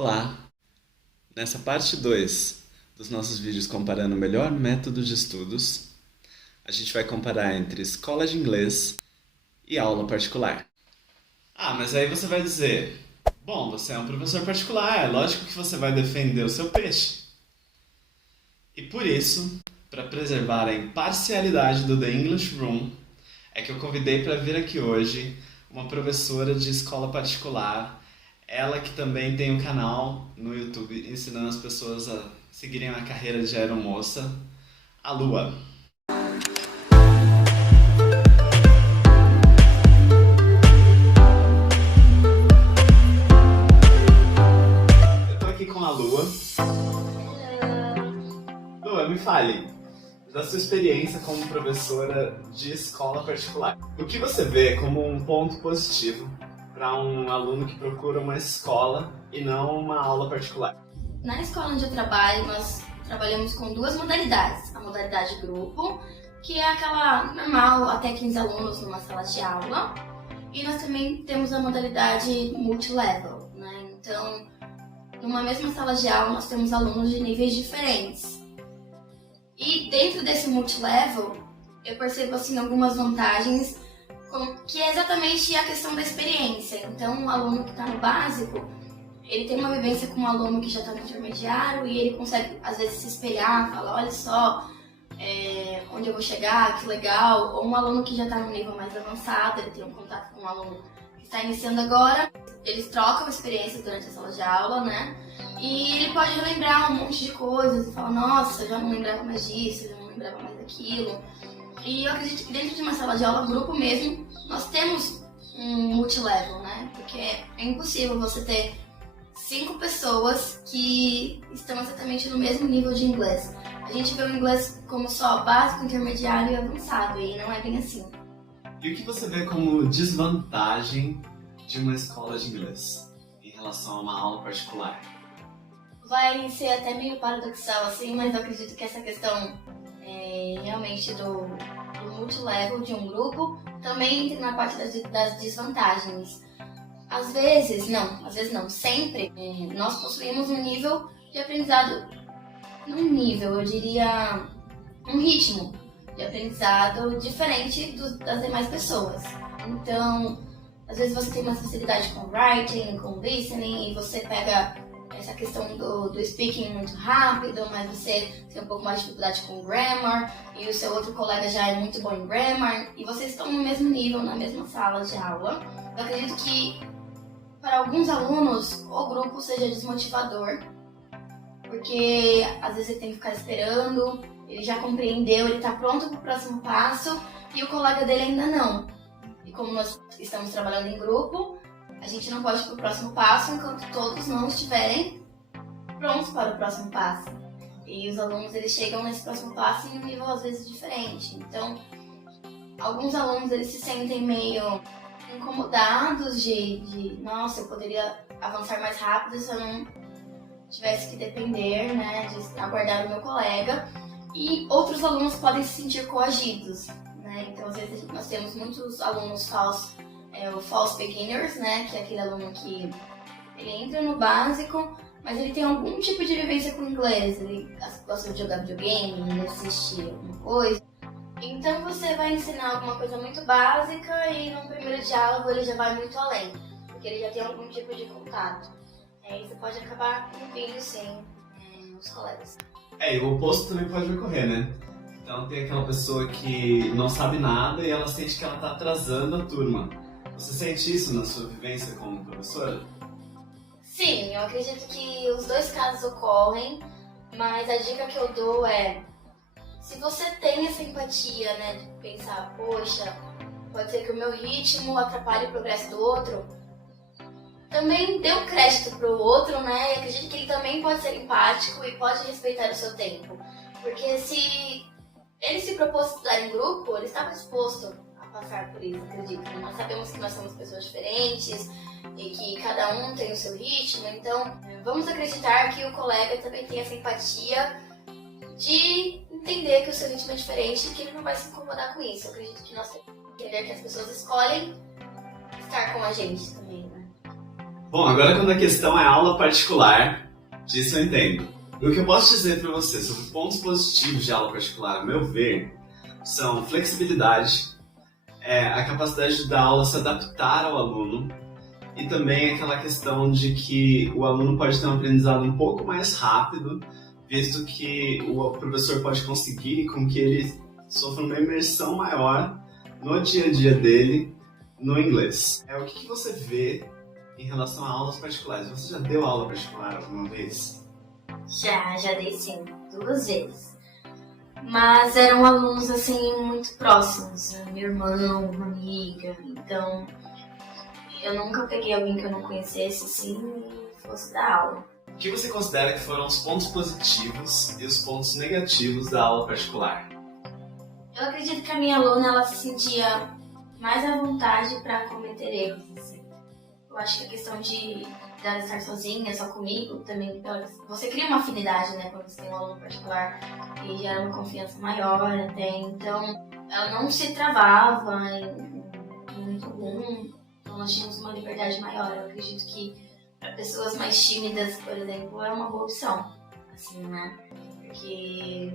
Olá! Nessa parte 2 dos nossos vídeos comparando o melhor método de estudos, a gente vai comparar entre escola de inglês e aula particular. Ah, mas aí você vai dizer, bom, você é um professor particular, é lógico que você vai defender o seu peixe. E por isso, para preservar a imparcialidade do The English Room, é que eu convidei para vir aqui hoje uma professora de escola particular, ela que também tem um canal no YouTube ensinando as pessoas a seguirem a carreira de aeromoça, a Lua. Eu tô aqui com a Lua. Lua, me fale da sua experiência como professora de escola particular. O que você vê como um ponto positivo para um aluno que procura uma escola e não uma aula particular? Na escola onde eu trabalho, nós trabalhamos com duas modalidades. A modalidade grupo, que é aquela normal, até 15 alunos numa sala de aula. E nós também temos a modalidade multilevel, né? Então, numa mesma sala de aula, nós temos alunos de níveis diferentes. E dentro desse multilevel, eu percebo assim algumas vantagens, que é exatamente a questão da experiência. Então, o aluno que está no básico, ele tem uma vivência com um aluno que já está no intermediário e ele consegue, às vezes, se espelhar, falar, olha só, onde eu vou chegar, que legal. Ou um aluno que já está no nível mais avançado, ele tem um contato com um aluno que está iniciando agora, eles trocam experiências durante a sala de aula, né? E ele pode relembrar um monte de coisas e falar, nossa, eu já não lembrava mais disso, eu já não lembrava mais daquilo. E eu acredito que dentro de uma sala de aula, grupo mesmo, nós temos um multilevel, né? Porque é impossível você ter 5 pessoas que estão exatamente no mesmo nível de inglês. A gente vê o inglês como só básico, intermediário e avançado, e não é bem assim. E o que você vê como desvantagem de uma escola de inglês em relação a uma aula particular? Vai ser até meio paradoxal assim, mas eu acredito que essa questão realmente do multilevel de um grupo também entra na parte das desvantagens. Às vezes não, sempre nós possuímos um nível de aprendizado, não um nível, eu diria um ritmo de aprendizado diferente das demais pessoas. Então, às vezes você tem uma facilidade com writing, com listening, e você pega essa questão do speaking muito rápido, mas você tem um pouco mais de dificuldade com grammar, e o seu outro colega já é muito bom em grammar, e vocês estão no mesmo nível, na mesma sala de aula. Eu acredito que para alguns alunos o grupo seja desmotivador, porque às vezes ele tem que ficar esperando, ele já compreendeu, ele está pronto para o próximo passo, e o colega dele ainda não. E como nós estamos trabalhando em grupo, a gente não pode ir para o próximo passo enquanto todos não estiverem prontos para o próximo passo. E os alunos eles chegam nesse próximo passo em um nível às vezes diferente. Então, alguns alunos eles se sentem meio incomodados de nossa, eu poderia avançar mais rápido se eu não tivesse que depender, né, de aguardar o meu colega. E outros alunos podem se sentir coagidos, né? Então, às vezes nós temos muitos alunos o false beginners, né, que é aquele aluno que ele entra no básico, mas ele tem algum tipo de vivência com o inglês, ele gosta de jogar videogame, ele assiste alguma coisa. Então você vai ensinar alguma coisa muito básica e no primeiro diálogo ele já vai muito além, porque ele já tem algum tipo de contato. Aí você pode acabar cumprindo sim os colegas. E o oposto também pode ocorrer, né? Então tem aquela pessoa que não sabe nada e ela sente que ela está atrasando a turma. Você sente isso na sua vivência como professora? Sim, eu acredito que os dois casos ocorrem, mas a dica que eu dou é, se você tem essa empatia, né, de pensar, poxa, pode ser que o meu ritmo atrapalhe o progresso do outro, também dê um crédito pro outro, né, e acredito que ele também pode ser empático e pode respeitar o seu tempo. Porque se ele se propôs estudar em grupo, ele estava disposto a passar por isso, acredito. Nós sabemos que nós somos pessoas diferentes e que cada um tem o seu ritmo, então vamos acreditar que o colega também tem essa empatia de entender que o seu ritmo é diferente e que ele não vai se incomodar com isso. Eu acredito que nós temos que entender que as pessoas escolhem estar com a gente também, né? Bom, agora quando a questão é aula particular, disso eu entendo. O que eu posso dizer para você sobre pontos positivos de aula particular, ao meu ver, são flexibilidade, a capacidade da aula se adaptar ao aluno e também aquela questão de que o aluno pode ter um aprendizado um pouco mais rápido, visto que o professor pode conseguir com que ele sofra uma imersão maior no dia a dia dele no inglês. O que você vê em relação a aulas particulares? Você já deu aula particular alguma vez? Já dei sim, 2 vezes. Mas eram alunos assim muito próximos, meu irmão, uma amiga, então eu nunca peguei alguém que eu não conhecesse assim e fosse dar aula. O que você considera que foram os pontos positivos e os pontos negativos da aula particular? Eu acredito que a minha aluna ela se sentia mais à vontade para cometer erros. Assim. Eu acho que a questão de dela estar sozinha, só comigo, também você cria uma afinidade, né, quando você tem um aluno particular e gera uma confiança maior até. Então, ela não se travava em momento algum, então nós tínhamos uma liberdade maior. Eu acredito que para pessoas mais tímidas, por exemplo, é uma boa opção, assim, né, porque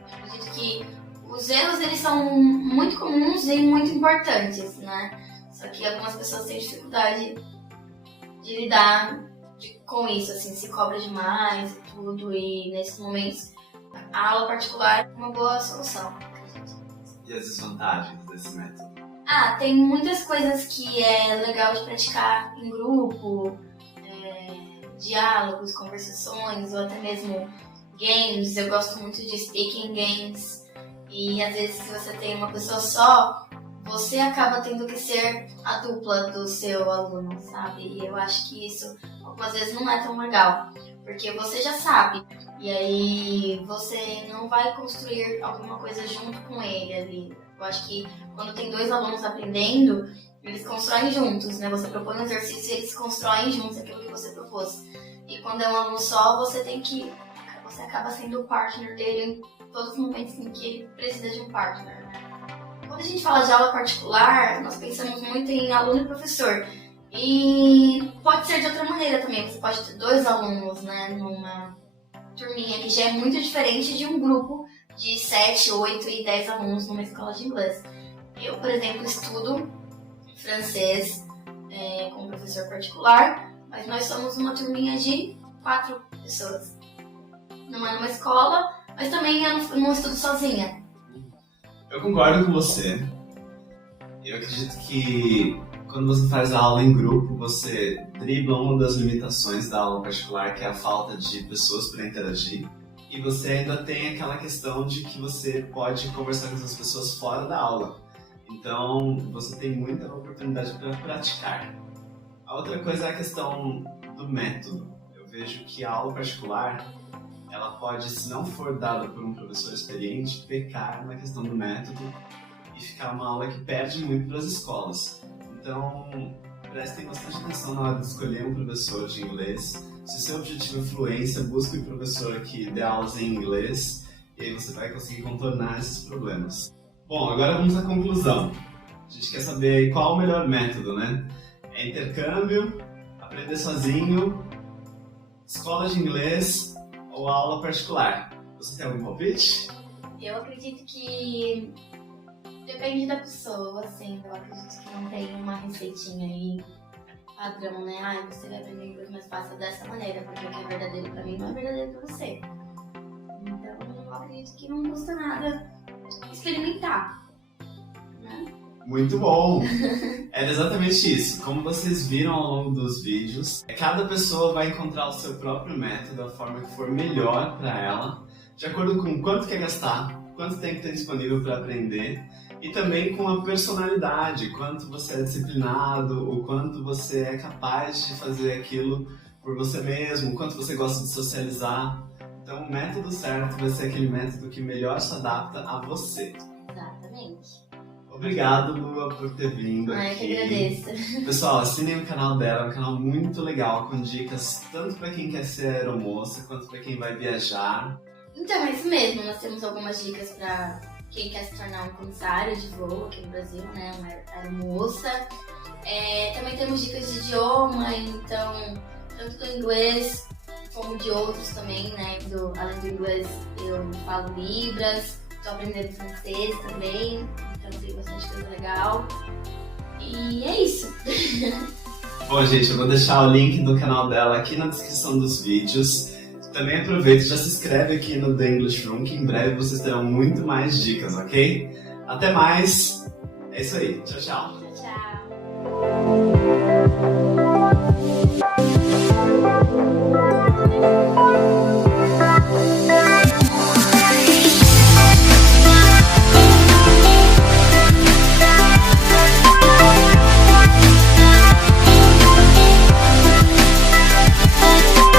eu acredito que os erros, eles são muito comuns e muito importantes, né, só que algumas pessoas têm dificuldade de lidar com isso, assim, se cobra demais e tudo, e nesses momentos a aula particular é uma boa solução. E as desvantagens desse método? Tem muitas coisas que é legal de praticar em grupo, diálogos, conversações, ou até mesmo games. Eu gosto muito de speaking games, e às vezes se você tem uma pessoa só, você acaba tendo que ser a dupla do seu aluno, sabe? E eu acho que isso algumas vezes não é tão legal, porque você já sabe, e aí você não vai construir alguma coisa junto com ele ali. Eu acho que quando tem 2 alunos aprendendo, eles constroem juntos, né? Você propõe um exercício e eles constroem juntos aquilo que você propôs. E quando é um aluno só, você acaba sendo o partner dele em todos os momentos em que ele precisa de um partner, né? Quando a gente fala de aula particular, nós pensamos muito em aluno e professor. E pode ser de outra maneira também. Você pode ter 2 alunos, né, numa turminha, que já é muito diferente de um grupo de 7, 8 e 10 alunos numa escola de inglês. Eu, por exemplo, estudo francês com um professor particular, mas nós somos uma turminha de 4 pessoas. Não é numa escola, mas também eu não estudo sozinha. Eu concordo com você. Eu acredito que quando você faz a aula em grupo, você dribla uma das limitações da aula particular, que é a falta de pessoas para interagir. E você ainda tem aquela questão de que você pode conversar com as pessoas fora da aula. Então, você tem muita oportunidade para praticar. A outra coisa é a questão do método. Eu vejo que a aula particular, ela pode, se não for dada por um professor experiente, pecar na questão do método e ficar uma aula que perde muito para as escolas. Então, prestem bastante atenção na hora de escolher um professor de inglês. Se o seu objetivo é fluência, busque um professor que dê aulas em inglês e aí você vai conseguir contornar esses problemas. Bom, agora vamos à conclusão. A gente quer saber qual o melhor método, né? É intercâmbio, aprender sozinho, escola de inglês ou aula particular? Você tem algum palpite? Eu acredito que depende da pessoa, assim. Eu acredito que não tem uma receitinha aí padrão, né? Você vai aprender inglês mais fácil dessa maneira, porque o que é verdadeiro pra mim não é verdadeiro pra você. Então, eu acredito que não custa nada experimentar, né? Muito bom! Era exatamente isso. Como vocês viram ao longo dos vídeos, cada pessoa vai encontrar o seu próprio método, a forma que for melhor para ela, de acordo com quanto quer gastar, quanto tempo tem disponível para aprender e também com a personalidade, quanto você é disciplinado, o quanto você é capaz de fazer aquilo por você mesmo, o quanto você gosta de socializar. Então, o método certo vai ser aquele método que melhor se adapta a você. Exatamente. Obrigado, Lua, por ter vindo aqui. Eu que agradeço. Pessoal, assinem o canal dela, é um canal muito legal, com dicas tanto para quem quer ser aeromoça, quanto para quem vai viajar. Então, é isso mesmo. Nós temos algumas dicas para quem quer se tornar um comissário de voo aqui no Brasil, né? Uma aeromoça. Também temos dicas de idioma, então, tanto do inglês como de outros também, né? Além do inglês, eu falo Libras, estou aprendendo francês também, então tem bastante coisa legal. E é isso. Bom, gente, eu vou deixar o link do canal dela aqui na descrição dos vídeos. Também aproveita e já se inscreve aqui no The English Room, que em breve vocês terão muito mais dicas, ok? Até mais! É isso aí. Tchau, tchau. Tchau.